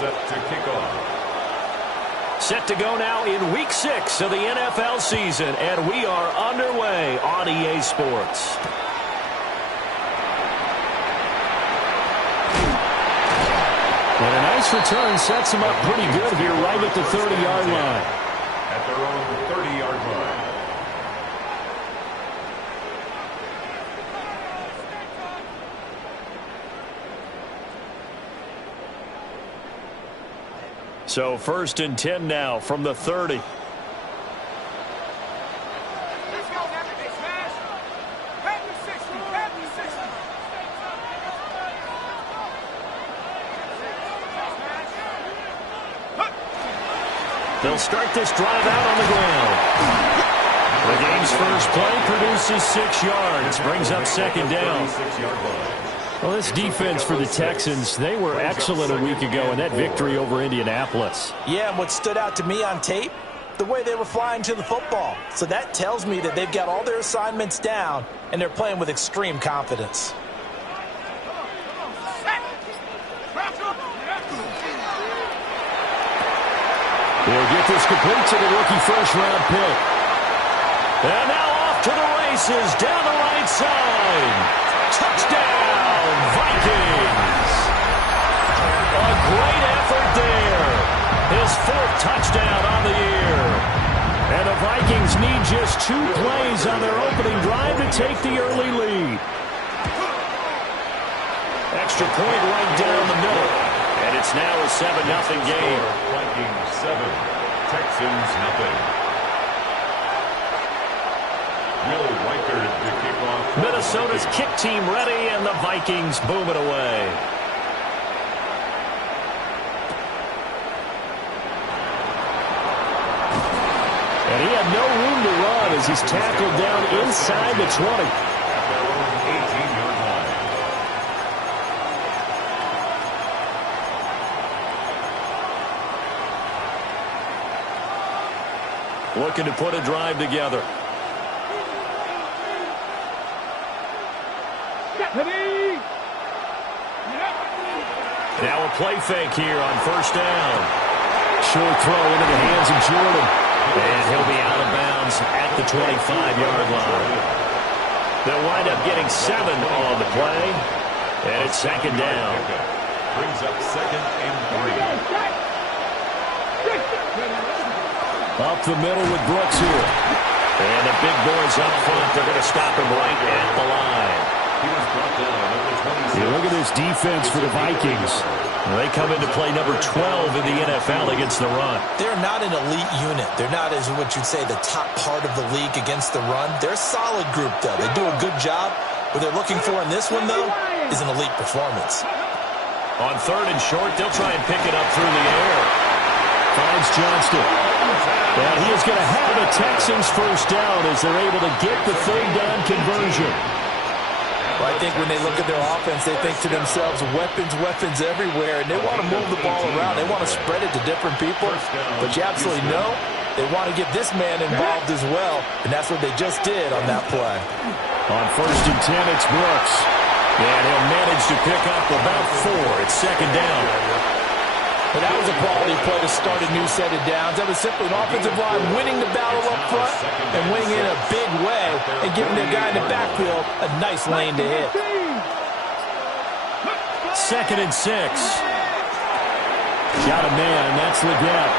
set to kick off. Set to go now in Week 6 of the NFL season, and we are underway on EA Sports. And a nice return sets them up pretty good here right at the 30-yard line. At their own 30-yard line. So 1st and 10 now from the 30. They'll start this drive out on the ground. The game's first play produces 6 yards, brings up 2nd down. Well, this defense for the Texans, they were excellent a week ago in that victory over Indianapolis. Yeah, and what stood out to me on tape, the way they were flying to the football. So that tells me that they've got all their assignments down, and they're playing with extreme confidence. He'll get this complete to the rookie first-round pick. And now off to the races down the right side. Touchdown, Vikings! A great effort there. His 4th touchdown on the year. And the Vikings need just 2 plays on their opening drive to take the early lead. Extra point right down the middle. And it's now a 7-0 game. Vikings 7, Texans nothing. Will Weichert to kick off. Minnesota's kick team ready, and the Vikings boom it away. And he had no room to run as he's tackled down inside the 20. At their own 18-yard line. Looking to put a drive together. Now a play fake here on 1st down. Short throw into the hands of Jordan. And he'll be out of bounds at the 25-yard line. They'll wind up getting 7 on the play. And it's 2nd down. Brings up 2nd and 3. Up the middle with Brooks here. And the big boys up front. They're going to stop him right at the line. He was brought down at the 26. Look at this defense for the Vikings. They come into play number 12 in the NFL against the run. They're not an elite unit. They're not, as what you'd say, the top part of the league against the run. They're a solid group, though. They do a good job. What they're looking for in this one, though, is an elite performance. On 3rd and short, they'll try and pick it up through the air. Finds Johnston. And he is going to have the Texans first down as they're able to get the 3rd down conversion. Well, I think when they look at their offense, they think to themselves, weapons, weapons everywhere, and they want to move the ball around. They want to spread it to different people, but you absolutely know they want to get this man involved as well, and that's what they just did on that play. On 1st and 10, it's Brooks. And he'll manage to pick up about 4. It's 2nd down. But that was a quality play to start a new set of downs. That was simply an offensive line winning the battle up front and winning in a big way and giving their guy in the backfield a nice lane to hit. 2nd and 6. Got a man, and that's Leggett.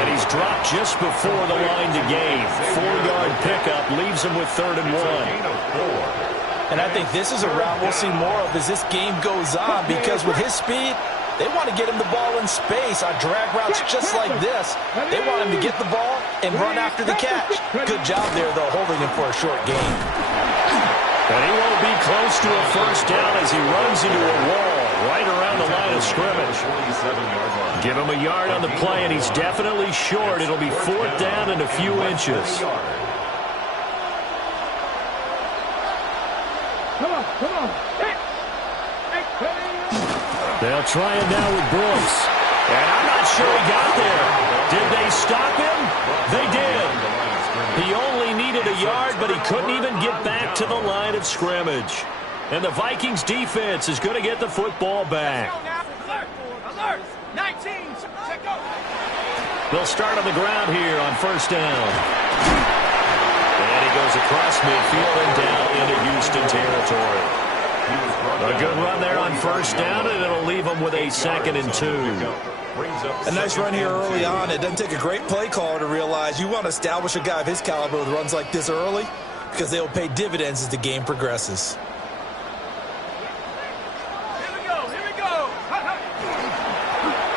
And he's dropped just before the line to gain. 4-yard pickup leaves him with 3rd and 1. And I think this is a route we'll see more of as this game goes on, because with his speed, they want to get him the ball in space on drag routes just like this. They want him to get the ball and run after the catch. Good job there, though, holding him for a short gain. And he won't be close to a first down as he runs into a wall right around the line of scrimmage. Give him a yard on the play, and he's definitely short. It'll be 4th down and a few inches. Come on. They'll try it now with Brooks. And I'm not sure he got there. Did they stop him? They did. He only needed a yard, but he couldn't even get back to the line of scrimmage. And the Vikings defense is going to get the football back. Alert! 19! They'll start on the ground here on first down. And he goes across midfield and down into Houston territory. A good run there on first down, and it'll leave them with a 2nd and 2. A nice run here early on. It doesn't take a great play caller to realize you want to establish a guy of his caliber with runs like this early because they will pay dividends as the game progresses.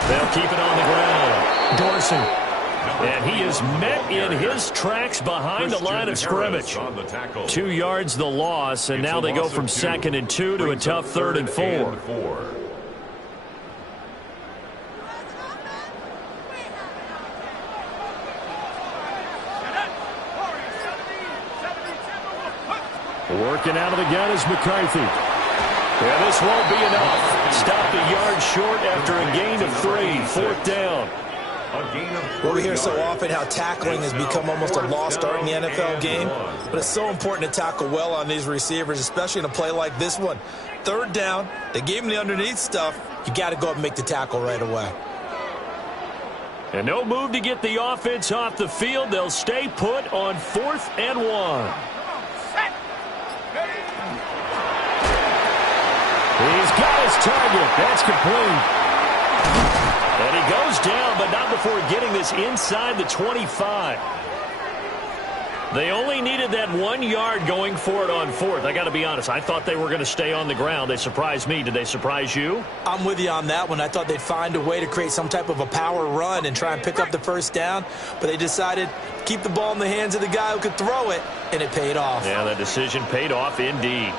They'll keep it on the ground. Dorsey. And he is met in his tracks behind the line of scrimmage. 2 yards the loss, and now they go from 2nd and 2 to a tough 3rd and 4. Working out of the gun is McCarthy. And this won't be enough. Stopped a yard short after a gain of 3. 4th down. Well, we hear so often how tackling has become almost a lost art in the NFL game, but it's so important to tackle well on these receivers, especially in a play like this one. 3rd down, they gave him the underneath stuff. You got to go up and make the tackle right away. And no move to get the offense off the field. They'll stay put on 4th and 1. He's got his target. That's complete. And he goes down, but not before getting this inside the 25. They only needed that 1 yard going for it on 4th. I got to be honest, I thought they were going to stay on the ground. They surprised me. Did they surprise you? I'm with you on that one. I thought they'd find a way to create some type of a power run and try and pick up the first down, but they decided to keep the ball in the hands of the guy who could throw it, and it paid off. Yeah, that decision paid off indeed.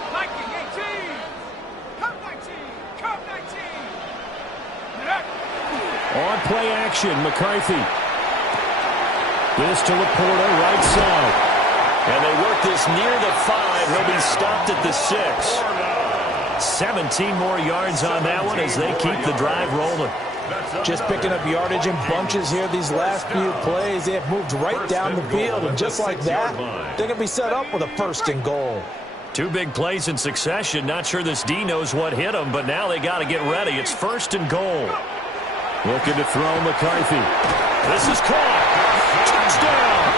On play action, McCarthy. This to Laporta, right side. And they work this near the 5. He'll be stopped at the 6. 17 more yards on that one as they keep the drive rolling. Just picking up yardage in bunches here these last few plays. They have moved right down the field, and just like that, they're going to be set up with a 1st and goal. 2 big plays in succession. Not sure this D knows what hit them, but now they got to get ready. It's 1st and goal. Looking to throw McCarthy. This is caught. Touchdown.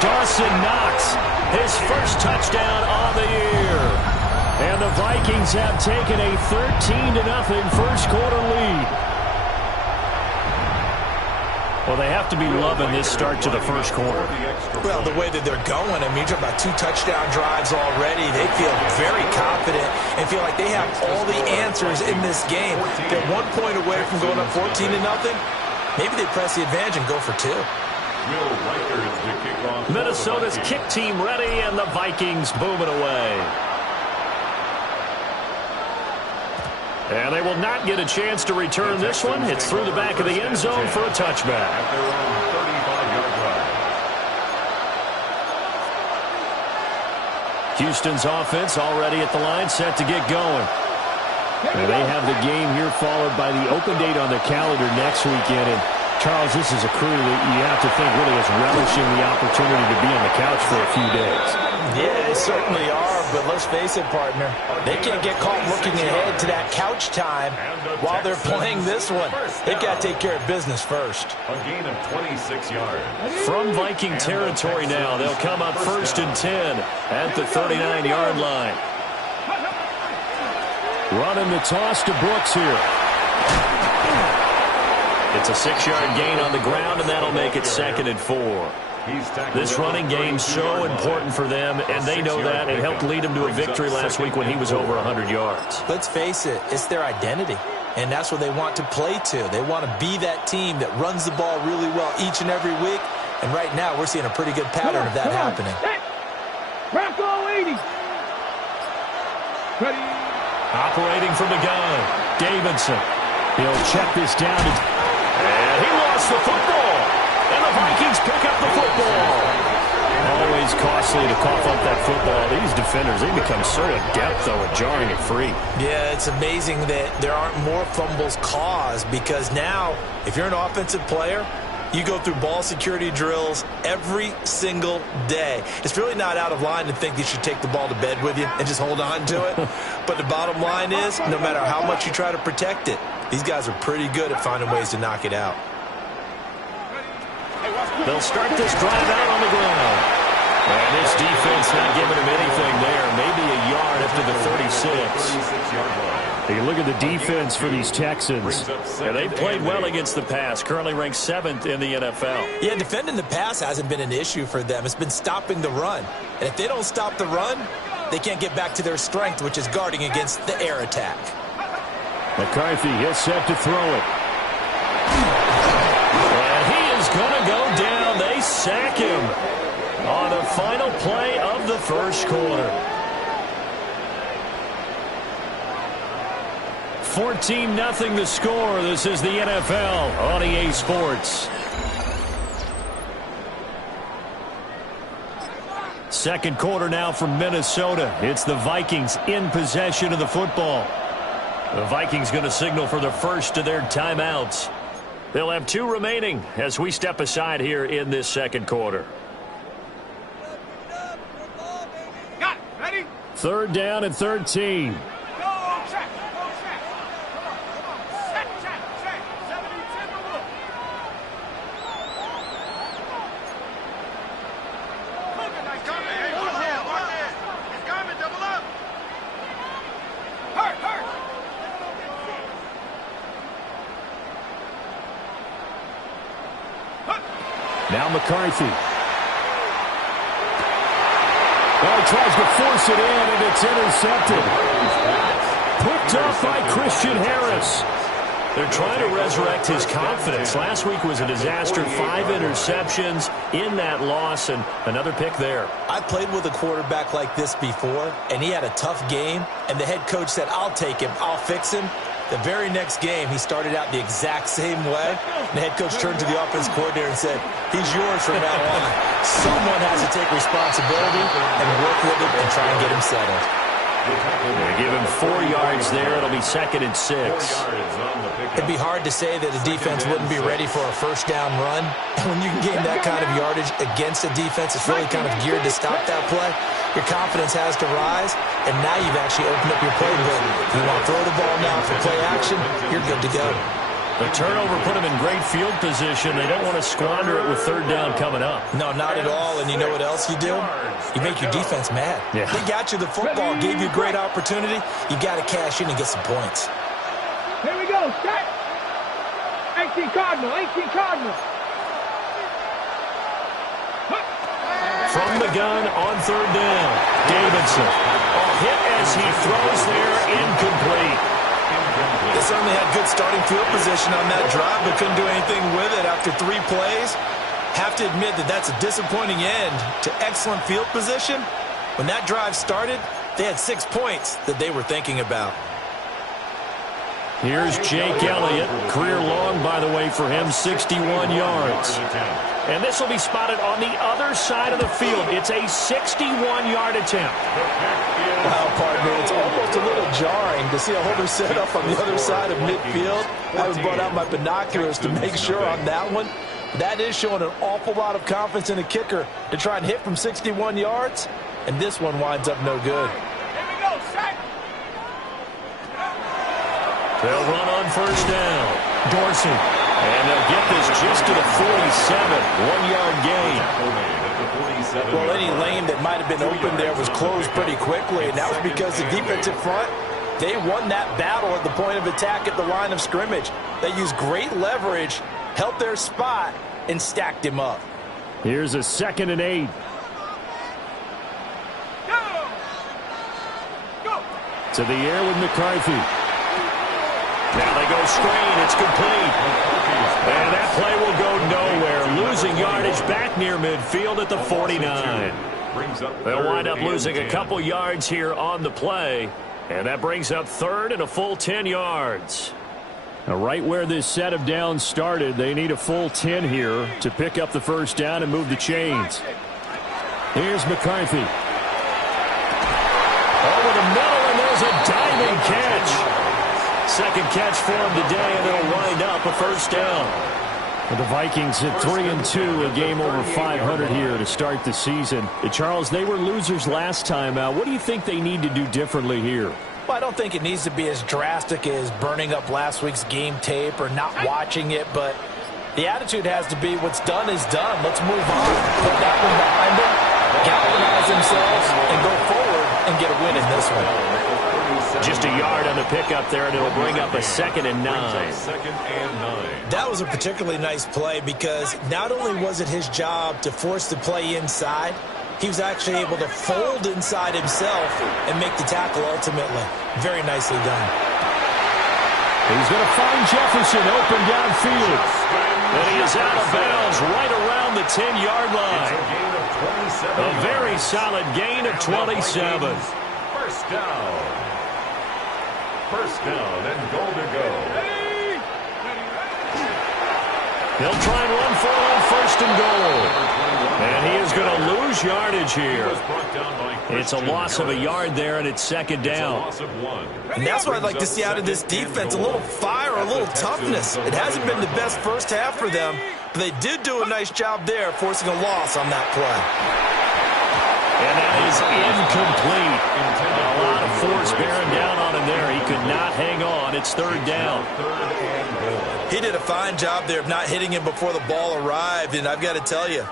Dawson Knox, his first touchdown on the year. And the Vikings have taken a 13-0 first quarter lead. Well, they have to be loving this start to the first quarter. Well, the way that they're going, I mean, you're talking about 2 touchdown drives already. They feel very confident and feel like they have all the answers in this game. They're 1 point away from going up 14-0. Maybe they press the advantage and go for 2. Minnesota's kick team ready, and the Vikings booming away. And they will not get a chance to return this one. It's through the back of the end zone for a touchback. Houston's offense already at the line, set to get going. And they have the game here followed by the open date on the calendar next weekend. And Charles, this is a crew that you have to think really is relishing the opportunity to be on the couch for a few days. Yeah, they certainly are, but let's face it, partner. They can't get caught looking ahead to that couch time while they're playing this one. They've got to take care of business first. A gain of 26 yards. From Viking territory now, they'll come up 1st and 10 at the 39-yard line. Running the toss to Brooks here. It's a 6-yard gain on the ground, and that'll make it 2nd and 4. This running game's so important for them, and they know that. It helped lead them to a victory last week when he was over 100 yards. Let's face it, it's their identity, and that's what they want to play to. They want to be that team that runs the ball really well each and every week, and right now we're seeing a pretty good pattern of that happening. Bronco 80. Ready. Operating from the gun, Davidson. He'll check this down. And he lost the football. And the Vikings pick up the football. Always costly to cough up that football. These defenders, they become so adept, though, at jarring it free. Yeah, it's amazing that there aren't more fumbles caused because now, if you're an offensive player, you go through ball security drills every single day. It's really not out of line to think you should take the ball to bed with you and just hold on to it. But the bottom line is, no matter how much you try to protect it, These guys are pretty good at finding ways to knock it out. They'll start this drive out on the ground. And this defense not giving him anything there. Maybe a yard after the 36. Take a look at the defense for these Texans. And they've played well against the pass. Currently ranked 7th in the NFL. Yeah, defending the pass hasn't been an issue for them. It's been stopping the run. And if they don't stop the run, they can't get back to their strength, which is guarding against the air attack. McCarthy is set to throw it. And he is going to go down. They sack him on the final play of the first quarter. 14-0 the score. This is the NFL on EA Sports. Second quarter now from Minnesota. It's the Vikings in possession of the football. The Vikings going to signal for the first of their timeouts. They'll have 2 remaining as we step aside here in this second quarter. Got it. Ready? Third down and 13. Now McCarthy. Well, he tries to force it in, and it's intercepted. Picked off by Christian Harris. They're trying to resurrect his confidence. Last week was a disaster. 5 interceptions in that loss, and another pick there. I played with a quarterback like this before, and he had a tough game, and the head coach said, I'll take him, I'll fix him. The very next game, he started out the exact same way. The head coach turned to the offense coordinator and said, he's yours from now on. Someone has to take responsibility and work with him and try and get him settled. They give him 4 yards there. It'll be 2nd and 6. It'd be hard to say that a defense wouldn't be ready for a first down run. And when you can gain that kind of yardage against a defense that's really kind of geared to stop that play, your confidence has to rise, and now you've actually opened up your playbook. If you want to throw the ball now for play action, you're good to go. The turnover put them in great field position. They don't want to squander it with 3rd down coming up. No, not at all. And you know what else you do? You make your defense mad. Yeah. They got you the football, gave you a great opportunity. You got to cash in and get some points. Here we go. Set. 18 Cardinal. 18 Cardinal. From the gun on 3rd down. Davidson. A hit as he throws there, incomplete. They certainly had good starting field position on that drive, but couldn't do anything with it after 3 plays. Have to admit that that's a disappointing end to excellent field position. When that drive started, they had 6 points that they were thinking about. Here's Jake Elliott. Career long, by the way, for him, 61 yards. And this will be spotted on the other side of the field. It's a 61-yard attempt. Wow, partner, it's almost a little jarring to see a holder set up on the other side of midfield. I was brought out my binoculars to make sure on that one. That is showing an awful lot of confidence in a kicker to try and hit from 61 yards. And this one winds up no good. Here we go. Set. They'll run on 1st down. Dorsey. And they'll get this just to the 47. 1-yard gain. Well, any lane that might have been open there was closed pretty quickly, and that was because the defensive front, they won that battle at the point of attack at the line of scrimmage. They used great leverage, held their spot, and stacked him up. Here's a 2nd and 8. Go. To the air with McCarthy. Now they go screen. It's complete. And that play will go nowhere. Losing yardage back near midfield at the 49. They'll wind up losing a couple yards here on the play. And that brings up 3rd and a full 10 yards. Now right where this set of downs started, they need a full 10 here to pick up the 1st down and move the chains. Here's McCarthy. Over the middle, and there's a diving catch. 2nd catch for him today, and it'll wind up a 1st down. The Vikings at 3-2, a game over 500 here to start the season. Charles, they were losers last time out. What do you think they need to do differently here? Well, I don't think it needs to be as drastic as burning up last week's game tape or not watching it, but the attitude has to be what's done is done. Let's move on. Put that one behind them, galvanize themselves, and go forward and get a win in this one. Just a yard on the pickup there, and it'll bring up a 2nd and 9. That was a particularly nice play because not only was it his job to force the play inside, he was actually able to fold inside himself and make the tackle ultimately. Very nicely done. He's going to find Jefferson open downfield. And he is out of bounds right around the 10-yard line. A very solid gain of 27. First down. First down and goal to go. They'll try and run for it on 1st and goal. And he is going to lose yardage here. It's a loss of a yard there, and it's 2nd down. And that's what I'd like to see out of this defense, a little fire, a little toughness. It hasn't been the best first half for them, but they did do a nice job there forcing a loss on that play. And that is incomplete. A lot of force bearing down on him there. He could not hang on. It's 3rd down. He did a fine job there of not hitting him before the ball arrived, and I've got to tell you,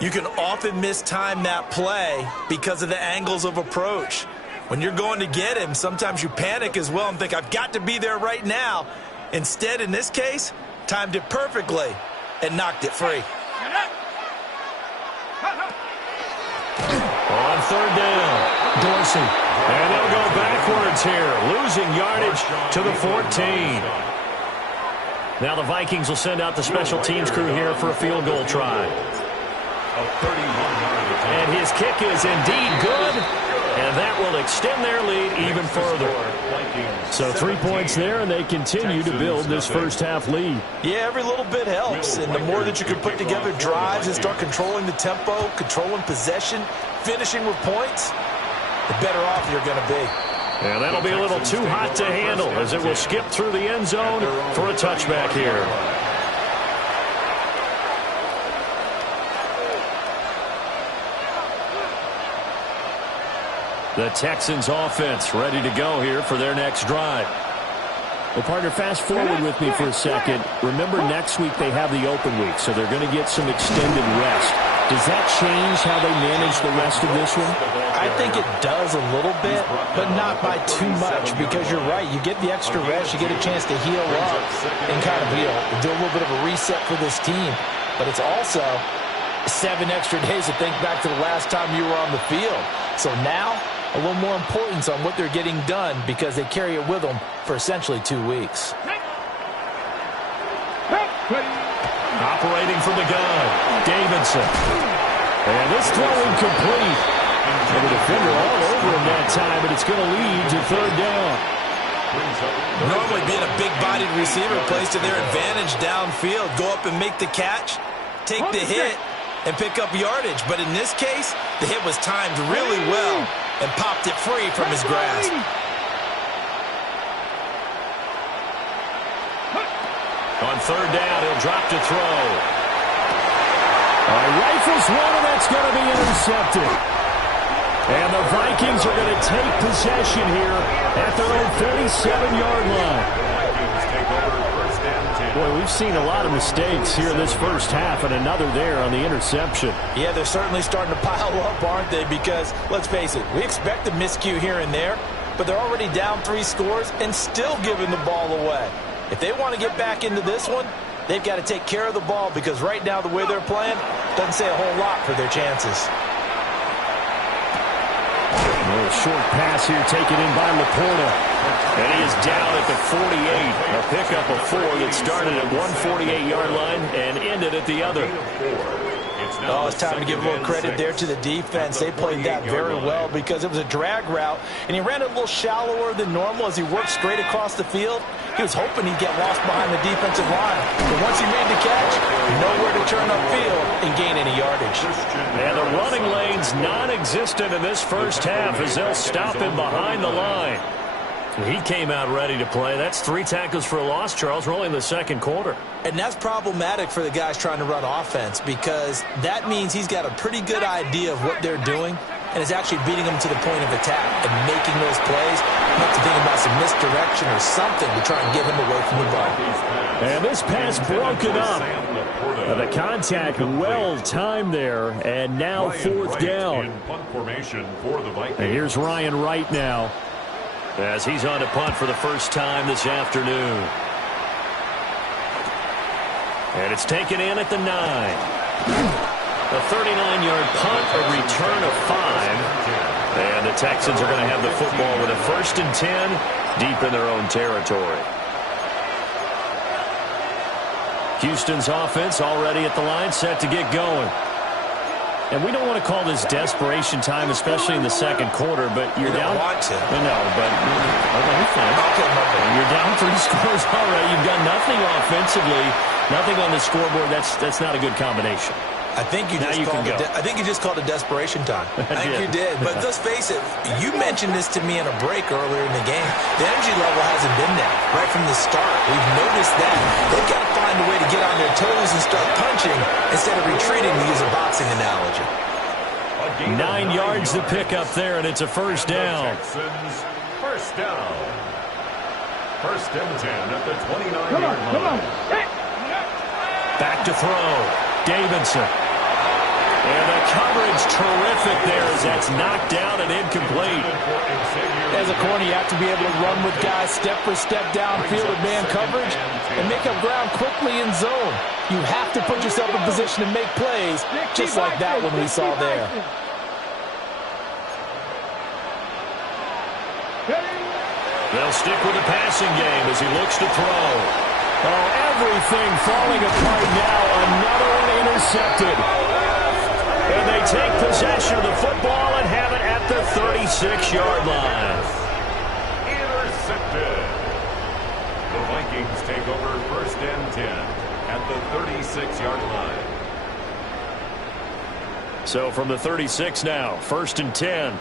you can often mistime that play because of the angles of approach. When you're going to get him, sometimes you panic as well and think, I've got to be there right now. Instead, in this case, timed it perfectly and knocked it free. On 3rd down, Dorsey. And they'll go backwards here, losing yardage to the 14. Now the Vikings will send out the special teams crew here for a field goal try. And his kick is indeed good, and that will extend their lead even further. So 3 points there, and they continue to build this first half lead. Yeah, every little bit helps, and the more that you can put together drives and start controlling the tempo, controlling possession, finishing with points, the better off you're going to be. And that'll be a little too hot to handle as it will skip through the end zone for a touchback here. The Texans offense ready to go here for their next drive. Well, partner, fast forward with me for a second. Remember, next week they have the open week, so they're going to get some extended rest. Does that change how they manage the rest of this one? I think it does a little bit, but not by too much, because you're right. You get the extra rest, you get a chance to heal up and kind of, do a little bit of a reset for this team. But it's also 7 extra days to think back to the last time you were on the field. So now, a little more importance on what they're getting done because they carry it with them for essentially 2 weeks. Operating from the gun, Davidson. And this throw incomplete. And the defender all over him that time, but it's going to lead to 3rd down. Normally being a big-bodied receiver plays to their advantage downfield. Go up and make the catch, take the hit, and pick up yardage. But in this case, the hit was timed really well and popped it free from his grasp. On 3rd down, he'll drop to throw. Rifles one, and that's going to be intercepted. And the Vikings are going to take possession here at their own 37-yard line. Boy, we've seen a lot of mistakes here this first half, and another there on the interception. Yeah, they're certainly starting to pile up, aren't they? Because, let's face it, we expect a miscue here and there, but they're already down 3 scores and still giving the ball away. If they want to get back into this one, they've got to take care of the ball because right now the way they're playing doesn't say a whole lot for their chances. A little short pass here taken in by Laporta. And he is down at the 48. A pickup of 4 that started at 148-yard line and ended at the other. Oh, it's time to give a little credit there to the defense. They played that very well because it was a drag route, and he ran it a little shallower than normal as he worked straight across the field. He was hoping he'd get lost behind the defensive line. But once he made the catch, nowhere to turn upfield and gain any yardage. And the running lane's non-existent in this first half as they'll stop him behind the line. He came out ready to play. That's 3 tackles for a loss, Charles. We're only in the second quarter. And that's problematic for the guys trying to run offense because that means he's got a pretty good idea of what they're doing. and is actually beating them to the point of attack and making those plays. You have to think about some misdirection or something to try and get him away from the ball. And this pass broken up. The contact well timed there, and now fourth down. And here's Ryan Wright now, as he's on to punt for the first time this afternoon. And it's taken in at the 9. A 39-yard punt, a return of 5. And the Texans are going to have the football with a 1st and 10 deep in their own territory. Houston's offense already at the line, set to get going. And we don't want to call this desperation time, especially in the second quarter, but you're down. Want to. No, but you're down 3 scores already. You've got nothing offensively, nothing on the scoreboard. That's not a good combination. I think you just called it desperation time. I think you did. But let's face it, you mentioned this to me in a break earlier in the game. The energy level hasn't been there right from the start. We've noticed that. They've got to find a way to get on their toes and start punching instead of retreating, to use a boxing analogy. 9 yards to pick up there, and it's a first down. First down. 1st and 10 at the 29-yard line. Back to throw. Davidson. And the coverage terrific there as that's knocked down and incomplete. As a corner, you have to be able to run with guys step for step downfield with man coverage and make up ground quickly in zone. You have to put yourself in position to make plays, just like that one we saw there. They'll stick with the passing game as he looks to throw. Oh, everything falling apart now. Another one intercepted. And they take possession of the football and have it at the 36-yard line. Intercepted. The Vikings take over 1st and 10 at the 36-yard line. So from the 36 now, 1st and 10.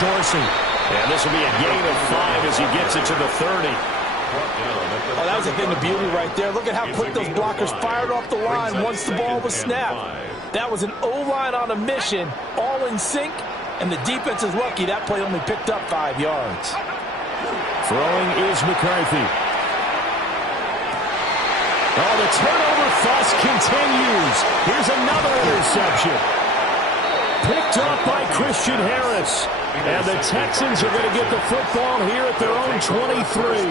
Dorsey. And this will be a gain of 5 as he gets it to the 30. Oh, that was a thing of beauty right there. Look at how quick those blockers fired off the line once the ball was snapped. That was an O-line on a mission, all in sync, and the defense is lucky that play only picked up 5 yards. Throwing is McCarthy. Oh, the turnover fuss continues. Here's another interception. Picked up by Christian Harris. And the Texans are going to get the football here at their own 23.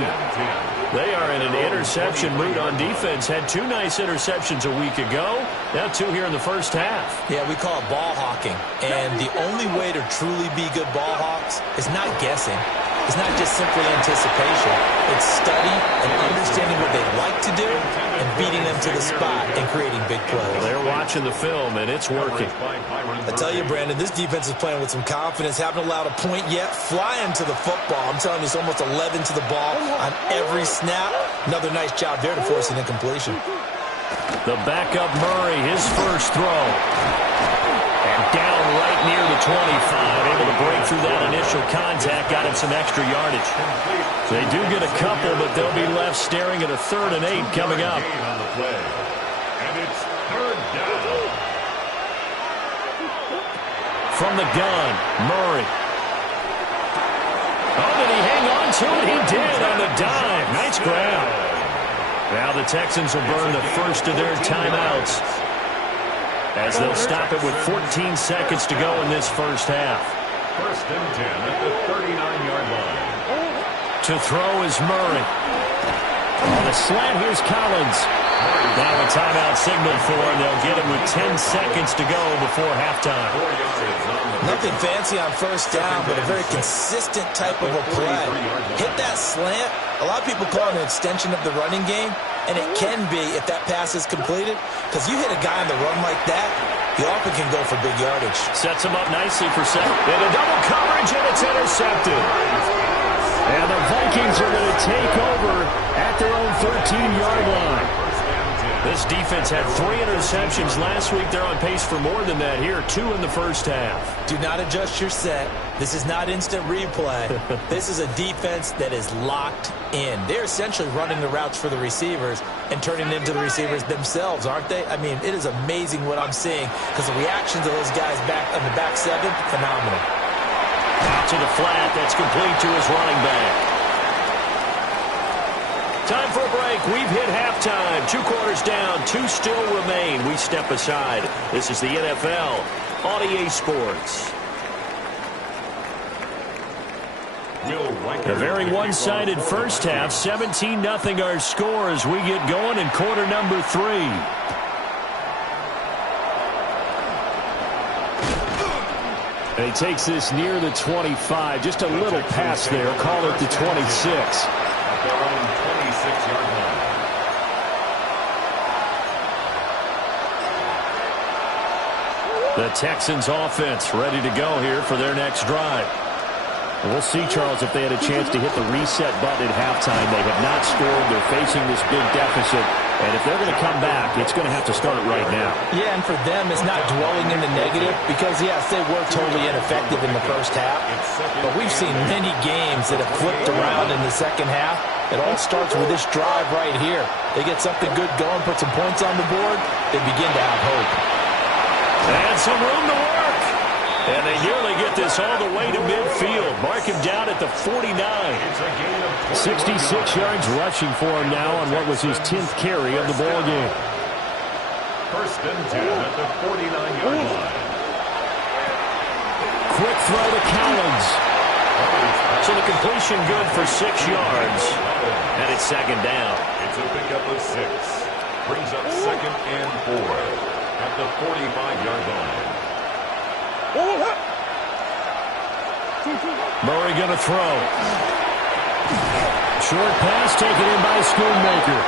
They are in an interception mood on defense. Had 2 nice interceptions a week ago. Now 2 here in the first half. Yeah, we call it ball hawking. And the only way to truly be good ball hawks is not guessing. It's not just simply anticipation. It's study and understanding what they like to do and beating them to the spot and creating big plays. They're watching the film, and it's working. I tell you, Brandon, this defense is playing with some confidence. Haven't allowed a point yet. Flying to the football. I'm telling you, it's almost 11 to the ball on every snap. Another nice job there to force an incompletion. The backup Murray, his first throw. And down right near the 25. Able to break through that initial contact. Got him some extra yardage. They do get a couple, but they'll be left staring at a 3rd and 8 coming up. And it's 3rd down. From the gun, Murray. Oh, did he hang on to it? He did on the dime. Nice grab. Now the Texans will burn the first of their timeouts, as they'll stop it with 14 seconds to go in this first half. 1st and 10 at the 39-yard line. To throw is Murray. On the slant, here's Collins. Now a timeout signal for him. They'll get him with 10 seconds to go before halftime. Nothing fancy on 1st down, but a very consistent type of a play. Hit that slant. A lot of people call it an extension of the running game, and it can be if that pass is completed, because you hit a guy on the run like that, he often can go for big yardage. Sets him up nicely for 7. And a double coverage, and it's intercepted. And the Vikings are going to take over at their own 13-yard line. This defense had 3 interceptions last week. They're on pace for more than that here. 2 in the first half. Do not adjust your set. This is not instant replay. This is a defense that is locked in. They're essentially running the routes for the receivers and turning into the receivers themselves, aren't they? I mean, it is amazing what I'm seeing because the reactions of those guys back on the back seven, phenomenal. Out to the flat. That's complete to his running back. Time for a break. We've hit halftime. 2 quarters down. 2 still remain. We step aside. This is the NFL on EA Sports. A very one-sided first half. 17-0 our score as we get going in quarter number 3. And he takes this near the 25. Just a little pass there. Call it the 26. Their own 26-yard line. The Texans offense ready to go here for their next drive. We'll see, Charles, if they had a chance to hit the reset button at halftime. They have not scored. They're facing this big deficit. And if they're going to come back, it's going to have to start right now. Yeah, and for them, it's not dwelling in the negative because, yes, they were totally ineffective in the first half. But we've seen many games that have flipped around in the second half. It all starts with this drive right here. They get something good going, put some points on the board, they begin to have hope. And some room to work. And they nearly get this all the way to midfield. Mark him down at the 49. 66 yards rushing for him now on what was his 10th carry of the ball game. First and 10 at the 49-yard line. Quick throw to Collins. So the completion good for 6 yards. And it's second down. It's a pickup of 6. Brings up second and 4 at the 45-yard line. Murray going to throw. Short pass taken in by Schoonmaker.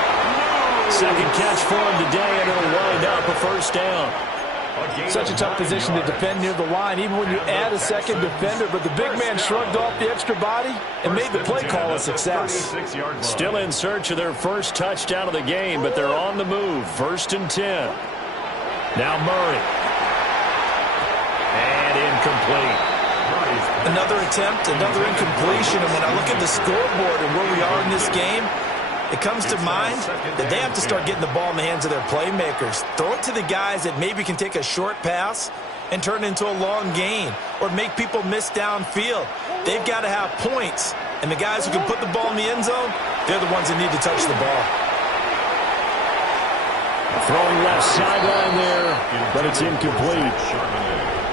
Second catch for him today, and it'll wind up a first down. Such a tough position to defend near the line, even when you add a second defender, but the big man shrugged off the extra body and made the play call a success. Still in search of their first touchdown of the game, but they're on the move. First and 10. Now Murray. And incomplete. Another attempt, another incompletion, and when I look at the scoreboard and where we are in this game, it comes to mind that they have to start getting the ball in the hands of their playmakers. Throw it to the guys that maybe can take a short pass and turn it into a long gain or make people miss downfield. They've got to have points, and the guys who can put the ball in the end zone, they're the ones that need to touch the ball. Throwing left sideline there, but it's incomplete.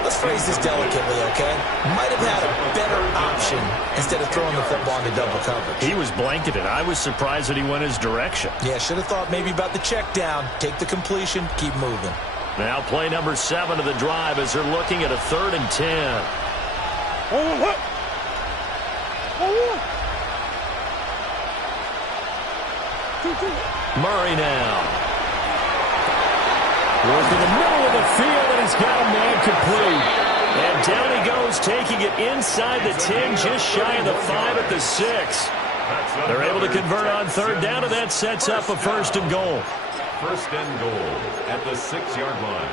Let's phrase this delicately, okay? Might have had a better option instead of throwing the football into double coverage. He was blanketed. I was surprised that he went his direction. Yeah, should have thought maybe about the check down, take the completion, keep moving. Now play number 7 of the drive as they're looking at a 3rd and 10. Murray now. Working the middle of the field, and he's got a man complete. And down he goes, taking it inside the 10, just shy of the 5 at the 6. They're able to convert on 3rd down, and that sets up a 1st and goal. 1st and goal at the 6-yard line.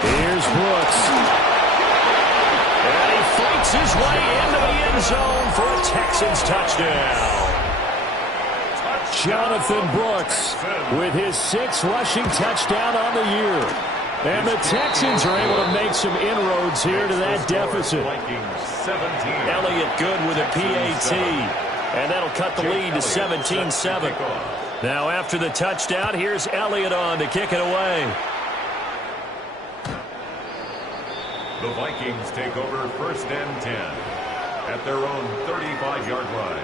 Here's Brooks. And he fights his way into the end zone for a Texans touchdown. Jonathan Brooks with his 6th rushing touchdown on the year. And the Texans are able to make some inroads here to that deficit. Elliott good with a PAT. And that'll cut the lead to 17-7. Now after the touchdown, here's Elliott on to kick it away. The Vikings take over 1st and 10 at their own 35-yard line.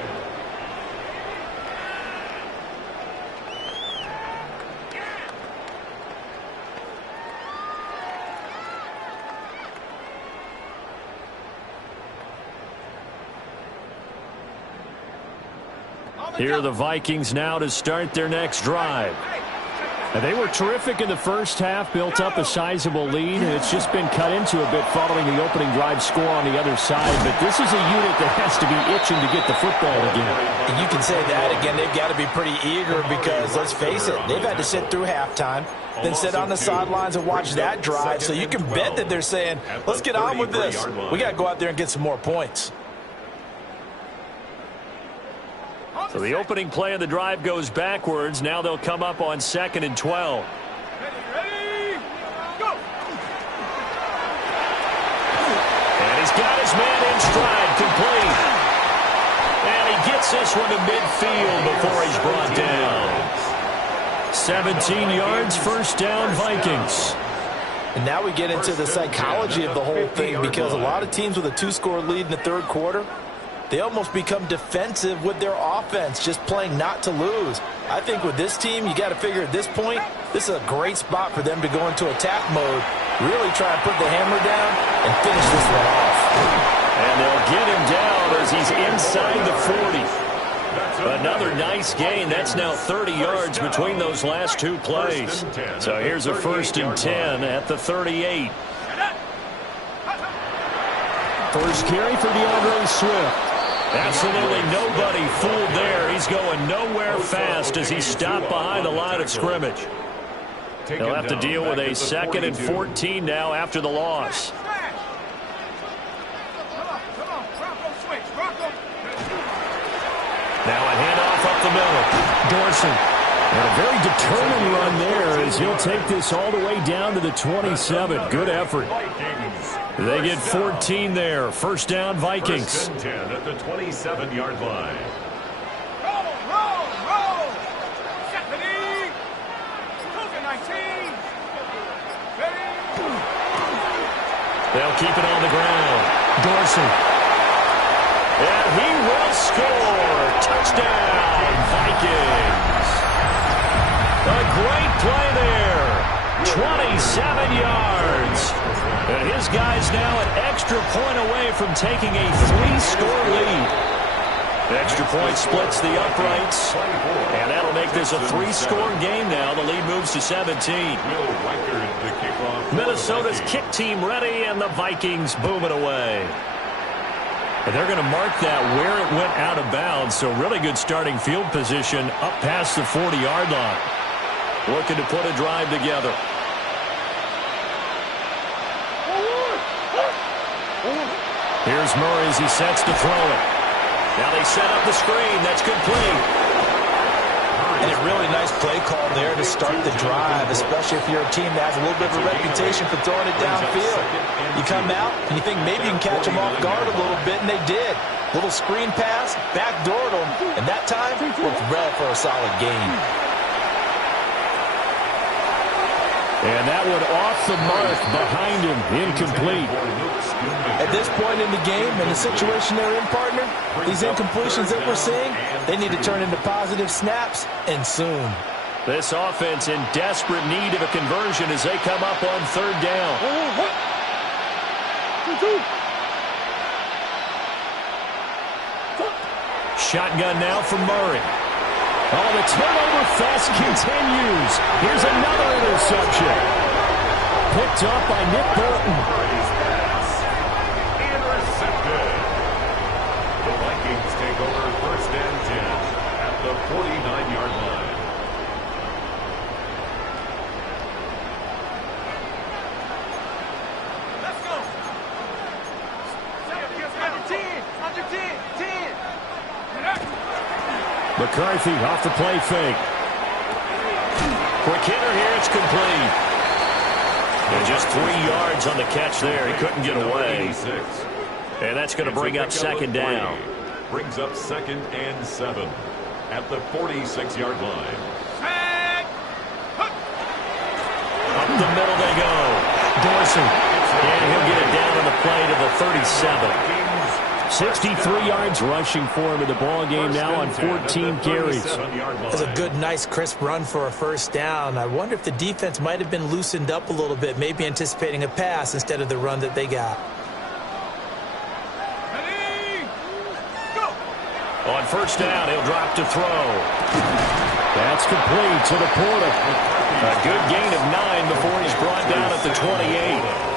Here are the Vikings now to start their next drive. And they were terrific in the first half, built up a sizable lead. It's just been cut into a bit following the opening drive score on the other side. But this is a unit that has to be itching to get the football again. And you can say that again. They've got to be pretty eager because, let's face it, they've had to sit through halftime, then sit on the sidelines and watch that drive. So you can bet that they're saying, let's get on with this. We got to go out there and get some more points. So the opening play of the drive goes backwards. Now they'll come up on 2nd and 12. Ready, go! And he's got his man in stride, complete. And he gets this one to midfield before he's brought down. 17 yards, first down, Vikings. And now we get into the psychology of the whole thing, because a lot of teams with a 2-score lead in the third quarter, they almost become defensive with their offense, just playing not to lose. I think with this team, you got to figure at this point, this is a great spot for them to go into attack mode, really try and put the hammer down and finish this one off. And they'll get him down as he's inside the 40. Another nice gain. That's now 30 yards between those last two plays. So here's a 1st and 10 at the 38. First carry for DeAndre Swift. Absolutely nobody fooled there. He's going nowhere fast as he's stopped behind the line of scrimmage. They'll have to deal with a 2nd and 14 now after the loss. Now a handoff up the middle. Dorsey. And a very determined run there as he'll take this all the way down to the 27. Good effort. They get 14 there. First down, Vikings. 1st and 10 at the 27-yard line. Roll! Stephanie! 19! They'll keep it on the ground. Dorsey. And he will score. Touchdown, Vikings. A great play there. 27 yards. And his guy's now an extra point away from taking a 3-score lead. The extra point splits the uprights. And that'll make this a 3-score game now. The lead moves to 17. Minnesota's kick team ready, and the Vikings booming away. And they're going to mark that where it went out of bounds. So really good starting field position up past the 40-yard line. Looking to put a drive together. Here's Murray as he sets to throw it. Now they set up the screen. That's complete. And a really nice play call there to start the drive, especially if you're a team that has a little bit of a reputation for throwing it downfield. You come out and you think maybe you can catch them off guard a little bit, and they did. Little screen pass, backdoored them, and that time looked well for a solid gain. And that one off the mark behind him, incomplete. At this point in the game, and the situation they're in, partner, these incompletions that we're seeing, they need to turn into positive snaps, and soon. This offense in desperate need of a conversion as they come up on 3rd down. Shotgun now from Murray. Oh, the turnover fest continues. Here's another interception. Picked up by Nick Bolton. Intercepted. The Vikings take over 1st and 10 at the 49-yard line. Let's go! Under 10! McCarthy off the play fake. Quick hitter here, it's complete. And just 3 yards on the catch there. He couldn't get away. And that's going to bring up 2nd down. Brings up 2nd and 7 at the 46-yard line. Up the middle they go. Dorsey. And he'll get it down on the play to the 37. 63 yards rushing for him in the ball game now on 14 carries. That's a good, nice, crisp run for a 1st down. I wonder if the defense might have been loosened up a little bit, maybe anticipating a pass instead of the run that they got. On first down. He'll drop to throw. That's complete to the Porter. A good gain of 9 before he's brought down at the 28.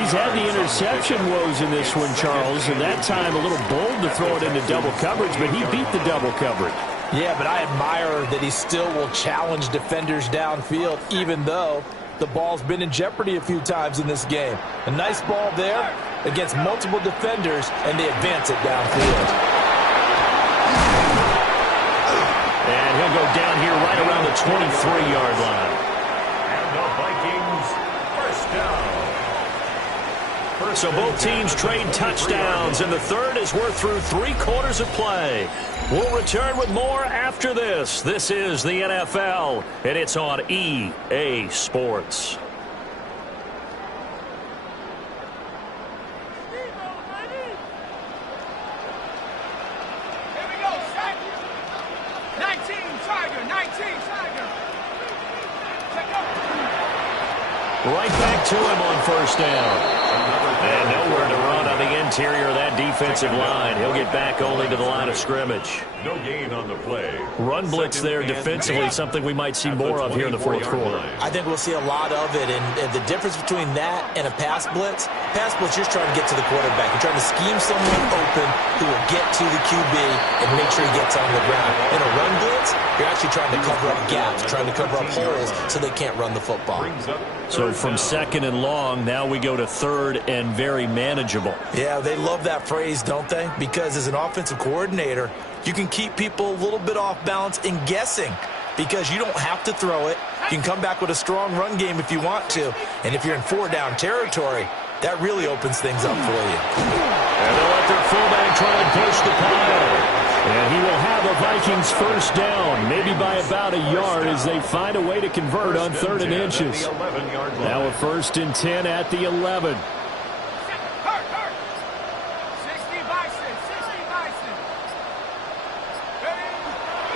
He's had the interception woes in this one, Charles, and that time a little bold to throw it into double coverage, but he beat the double coverage. Yeah, but I admire that he still will challenge defenders downfield, even though the ball's been in jeopardy a few times in this game. A nice ball there against multiple defenders, and they advance it downfield. And he'll go down here right around the 23-yard line. And the Vikings first down. So both teams trade touchdowns, and the third as we're through 3 quarters of play. We'll return with more after this. This is the NFL, and it's on EA Sports. Here we go, set. 19 Tiger, 19 Tiger. Check up. Right back to him on first down. And nowhere to run on the interior of that defensive line. He'll get back only to the line of scrimmage. No gain on the play. Run blitz there defensively, something we might see more of here in the fourth quarter. I think we'll see a lot of it, and the difference between that and a pass blitz, you're trying to get to the quarterback. You're trying to scheme someone open who will get to the QB and make sure he gets on the ground. In a run blitz, you're actually trying to cover up gaps, trying to cover up holes so they can't run the football. So from second and long, now we go to third and very manageable. Yeah, they love that phrase, don't they? Because as an offensive coordinator, you can keep people a little bit off balance and guessing because you don't have to throw it. You can come back with a strong run game if you want to. And if you're in 4-down territory, that really opens things up for you. And they'll let their fullback try and push the pile. And he will have a Vikings first down, maybe by about a yard as they find a way to convert on 3rd and inches. Now a 1st and 10 at the 11.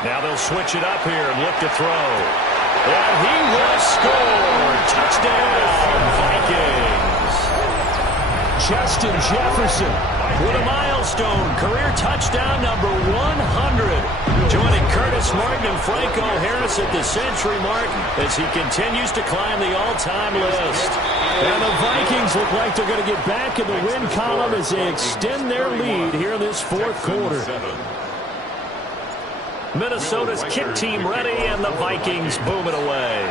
Now they'll switch it up here and look to throw. And he will score. Touchdown, Vikings. Justin Jefferson with a milestone career touchdown number 100. Joining Curtis Martin and Franco Harris at the century mark as he continues to climb the all-time list. And the Vikings look like they're going to get back in the win column as they extend their lead here in this 4th quarter. Minnesota's kick team ready, and the Vikings boom it away.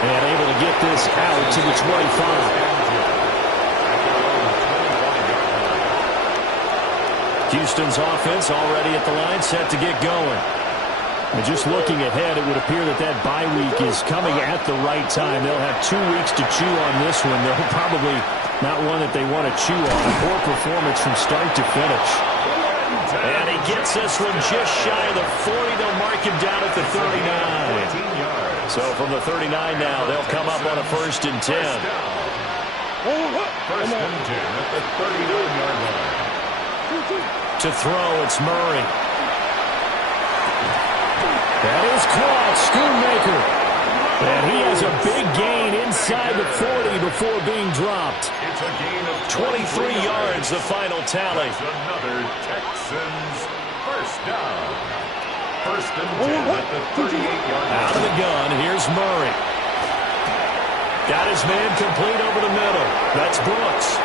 And able to get this out to the 25. Houston's offense already at the line, set to get going. And just looking ahead, it would appear that that bye week is coming at the right time. They'll have 2 weeks to chew on this one. They'll probably not one that they want to chew on. Poor performance from start to finish. And he gets this one just shy of the 40. They'll mark him down at the 39. So from the 39 now, they'll come up on a 1st and 10. First and 10 at the 39-yard line. To throw, it's Murray. That is caught, Schoonmaker. And he has a big gain inside the 40 before being dropped. It's a gain of 23 yards, the final tally. That's another Texans first down. First and 10 at the 38-yard line. Out of the gun, here's Murray. Got his man complete over the middle. That's Brooks.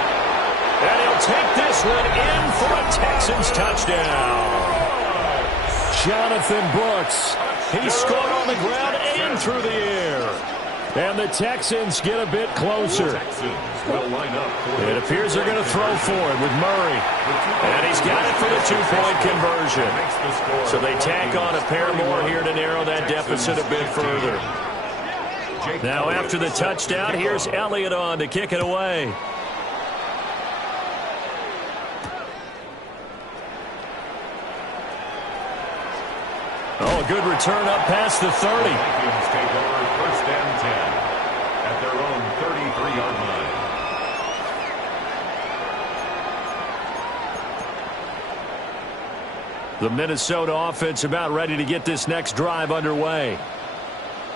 And he'll take this one in for a Texans touchdown. Jonathan Brooks. He scored on the ground and through the air. And the Texans get a bit closer. It appears they're going to throw for it with Murray. And he's got it for the 2-point conversion. So they tack on a pair more here to narrow that deficit a bit further. Now after the touchdown, here's Elliott on to kick it away. Oh, a good return up past the 30. Vikings take over first and 10 at their own 33-yard line. The Minnesota offense about ready to get this next drive underway.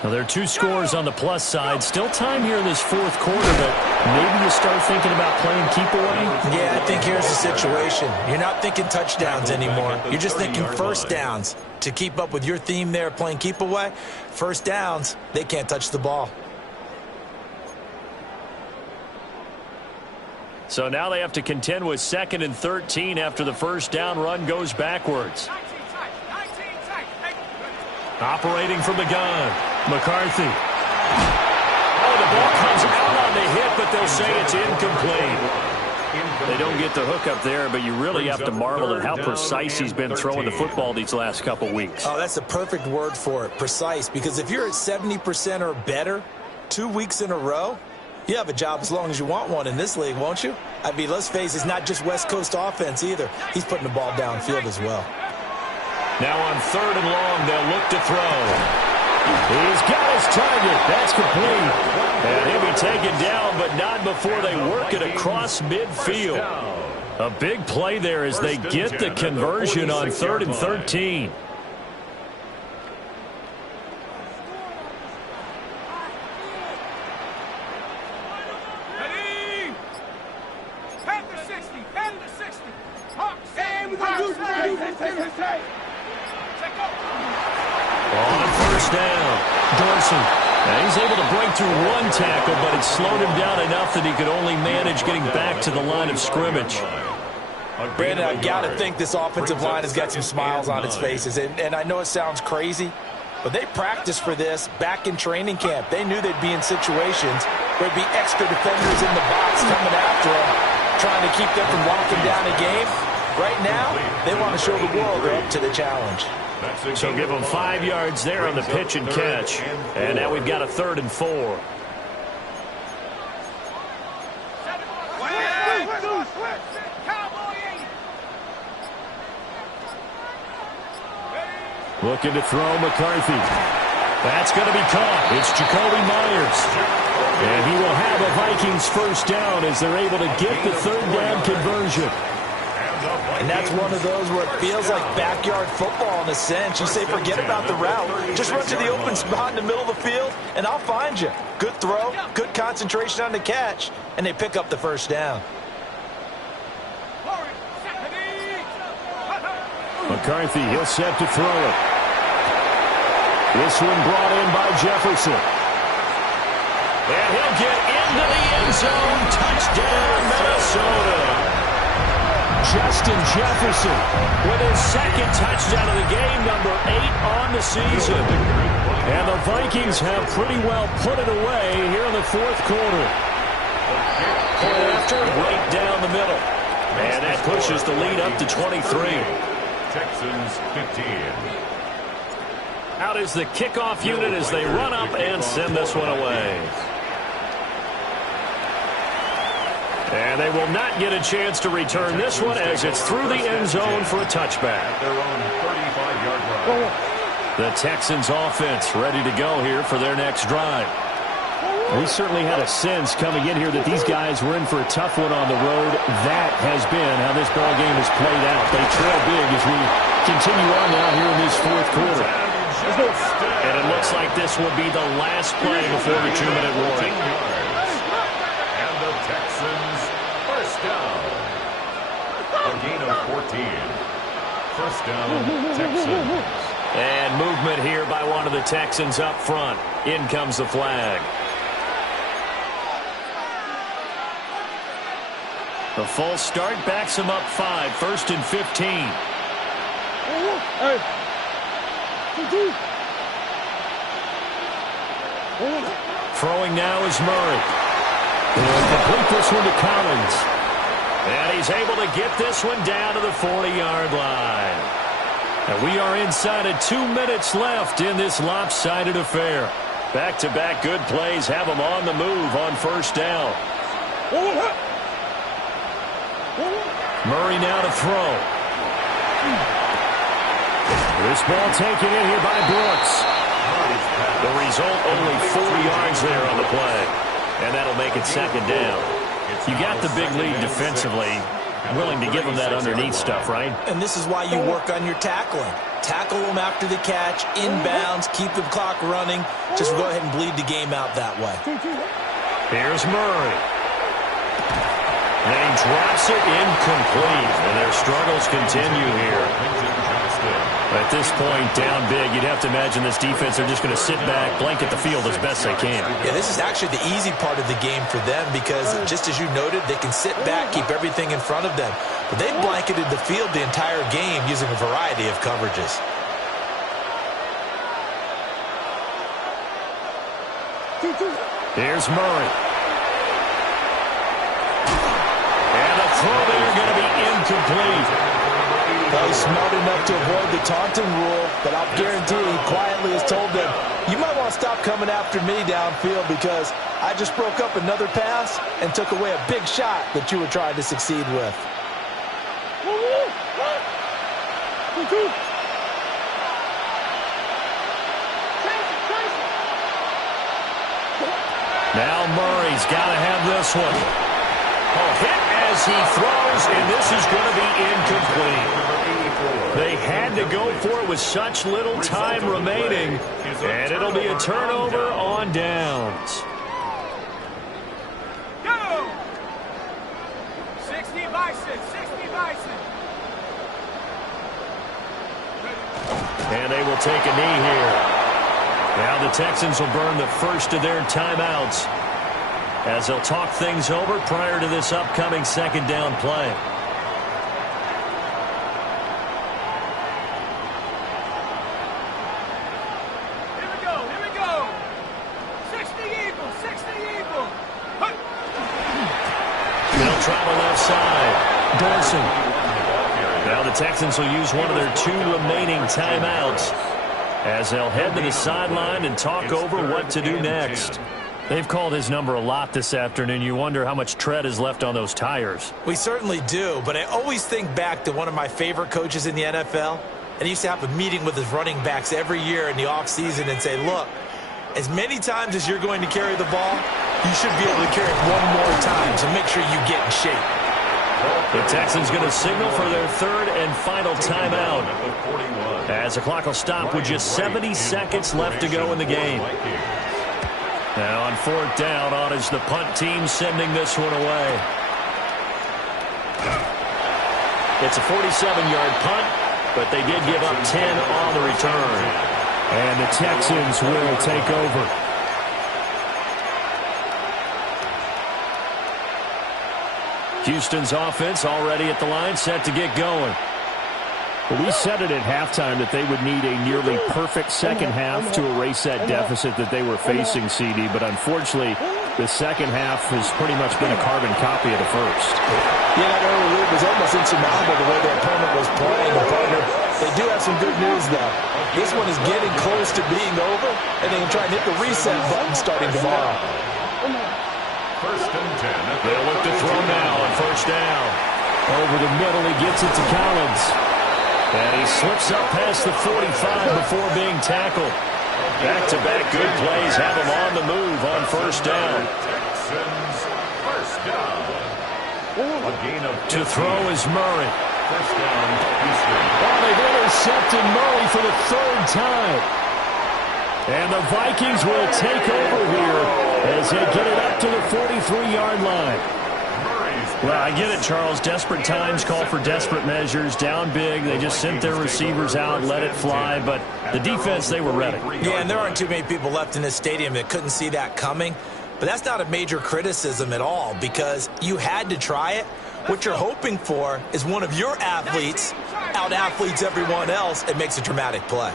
Now, there are 2 scores on the plus side. Still time here in this 4th quarter, but maybe you start thinking about playing keep away? Yeah, I think here's the situation. You're not thinking touchdowns anymore. You're just thinking first downs. To keep up with your theme there, playing keep away, first downs, they can't touch the ball. So now they have to contend with 2nd and 13 after the first down run goes backwards. Operating from the gun, McCarthy. Oh, the ball comes out on the hit, but they'll say it's incomplete. They don't get the hook up there, but you really have to marvel at how precise he's been throwing the football these last couple weeks. Oh, that's the perfect word for it, precise, because if you're at 70% or better 2 weeks in a row, you have a job as long as you want one in this league, won't you? I mean, let's face it, it's not just West Coast offense either. He's putting the ball downfield as well. Now on 3rd and long, they'll look to throw. He's got his target. That's complete. And he'll be taken down, but not before they work it across midfield. A big play there as they get the conversion on 3rd and 13. On first down, Dorsey. Now he's able to break through one tackle, but it slowed him down enough that he could only manage getting back to the line of scrimmage. Brandon, I've got to think this offensive line has got some smiles on its faces. And I know it sounds crazy, but they practiced for this back in training camp. They knew they'd be in situations where there'd be extra defenders in the box coming after them, trying to keep them from locking down a game. Right now, they want to show the world they're up to the challenge. So give them 5 yards there on the pitch and catch. And now we've got a 3rd and 4. Looking to throw McCarthy. That's going to be caught. It's Jacoby Myers. And he will have a Vikings first down as they're able to get the 3rd down conversion. And that's one of those where it feels like backyard football in a sense. You say forget about the route. Just run to the open spot in the middle of the field, and I'll find you. Good throw, good concentration on the catch, and they pick up the first down. McCarthy, he'll set to throw it. This one brought in by Jefferson. And he'll get into the end zone. Touchdown, Minnesota. Justin Jefferson with his 2nd touchdown of the game, number 8 on the season. And the Vikings have pretty well put it away here in the 4th quarter. Point after, right down the middle. And that pushes the lead up to 23. Texans 15. Out is the kickoff unit as they run up and send this one away. And they will not get a chance to return this one as it's through the end zone for a touchback. At their own 35-yard line. The Texans offense ready to go here for their next drive. We certainly had a sense coming in here that these guys were in for a tough one on the road. That has been how this ball game has played out. They trail big as we continue on now here in this 4th quarter. And it looks like this will be the last play before the 2-minute warning. And the Texans first down. A gain of 14. First down, Texans. And movement here by one of the Texans up front. In comes the flag. The false start backs him up 5. 1st and 15. Throwing now is Murray. He'll complete this one to Collins. And he's able to get this one down to the 40-yard line. And we are inside of 2 minutes left in this lopsided affair. Back-to-back good plays have them on the move on first down. Murray now to throw. This ball taken in here by Brooks. The result, only 40 yards there on the play. And that'll make it 2nd down. You got the big lead defensively. Willing to give them that underneath stuff, right? And this is why you work on your tackling. Tackle them after the catch, inbounds, keep the clock running. Just go ahead and bleed the game out that way. Here's Murray. And he drops it incomplete. And their struggles continue here. At this point, down big, you'd have to imagine this defense are just going to sit back, blanket the field as best they can. Yeah, this is actually the easy part of the game for them because, just as you noted, they can sit back, keep everything in front of them. But they've blanketed the field the entire game using a variety of coverages. Here's Murray. And the throw there going to be incomplete. Well, he's smart enough to avoid the taunting rule, but I'll guarantee he quietly has told them, you might want to stop coming after me downfield because I just broke up another pass and took away a big shot that you were trying to succeed with. Now Murray's got to have this one. Hit as he throws, and this is going to be incomplete. They had to go for it with such little time remaining, and it'll be a turnover on downs. Go! 60 Bison, 60 Bison. And they will take a knee here. Now the Texans will burn the first of their timeouts as they'll talk things over prior to this upcoming second down play. Here we go. 60 Eagles, 60 Eagles. They'll travel left side. Dorson. Now the Texans will use one of their 2 remaining timeouts as they'll head to the sideline and talk over what to do next. They've called his number a lot this afternoon. You wonder how much tread is left on those tires. We certainly do, but I always think back to one of my favorite coaches in the NFL, and he used to have a meeting with his running backs every year in the offseason and say, look, as many times as you're going to carry the ball, you should be able to carry it one more time, so make sure you get in shape. The Texans going to signal for their 3rd and final timeout as the clock will stop with just 70 seconds left to go in the game. Now on 4th down, on is the punt team sending this one away. It's a 47-yard punt, but they did give up 10 on the return. And the Texans will take over. Houston's offense already at the line, set to get going. Well, we said it at halftime that they would need a nearly perfect second half to erase that deficit that they were facing, CD. But unfortunately, the second half has pretty much been a carbon copy of the first. Yeah, that early lead was almost insurmountable the way their opponent was playing. Partner, they do have some good news, though. This one is getting close to being over, and they can try and hit the reset button starting tomorrow. 1st and 10. They'll look to throw now on 1st down. Over the middle, he gets it to Collins. And he slips up past the 45 before being tackled. Back-to-back good plays have him on the move on 1st down. Texans, 1st down. A gain of To throw is Murray. 1st down, Houston. Oh, they've intercepted Murray for the 3rd time. And the Vikings will take over here as they get it up to the 43-yard line. Well, I get it, Charles. Desperate times call for desperate measures. Down big, they just sent their receivers out, let it fly. But the defense, they were ready. Yeah, and there aren't too many people left in this stadium that couldn't see that coming. But that's not a major criticism at all because you had to try it. What you're hoping for is one of your athletes out-athletes everyone else and makes a dramatic play.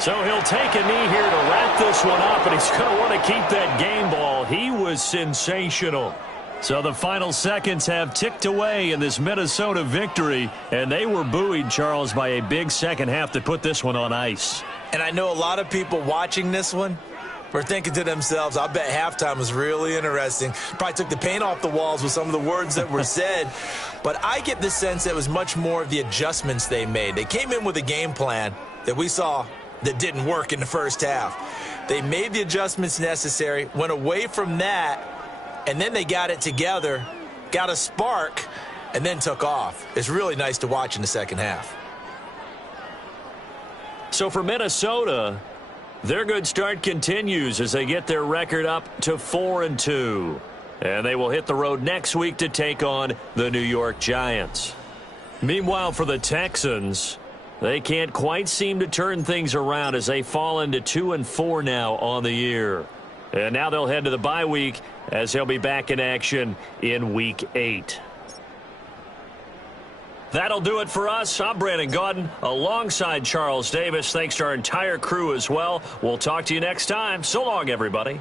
So he'll take a knee here to wrap this one up, and he's going to want to keep that game ball. He was sensational. So the final seconds have ticked away in this Minnesota victory, and they were buoyed, Charles, by a big second half that put this one on ice. And I know a lot of people watching this one were thinking to themselves, I bet halftime was really interesting. Probably took the paint off the walls with some of the words that were said. But I get the sense that it was much more of the adjustments they made. They came in with a game plan that we saw that didn't work in the first half. They made the adjustments necessary, went away from that, and then they got it together, got a spark, and then took off. It's really nice to watch in the second half. So for Minnesota, their good start continues as they get their record up to 4-2. And they will hit the road next week to take on the New York Giants. Meanwhile, for the Texans, they can't quite seem to turn things around as they fall into 2-4 now on the year. And now they'll head to the bye week as they'll be back in action in Week 8. That'll do it for us. I'm Brandon Gaudin alongside Charles Davis. Thanks to our entire crew as well. We'll talk to you next time. So long, everybody.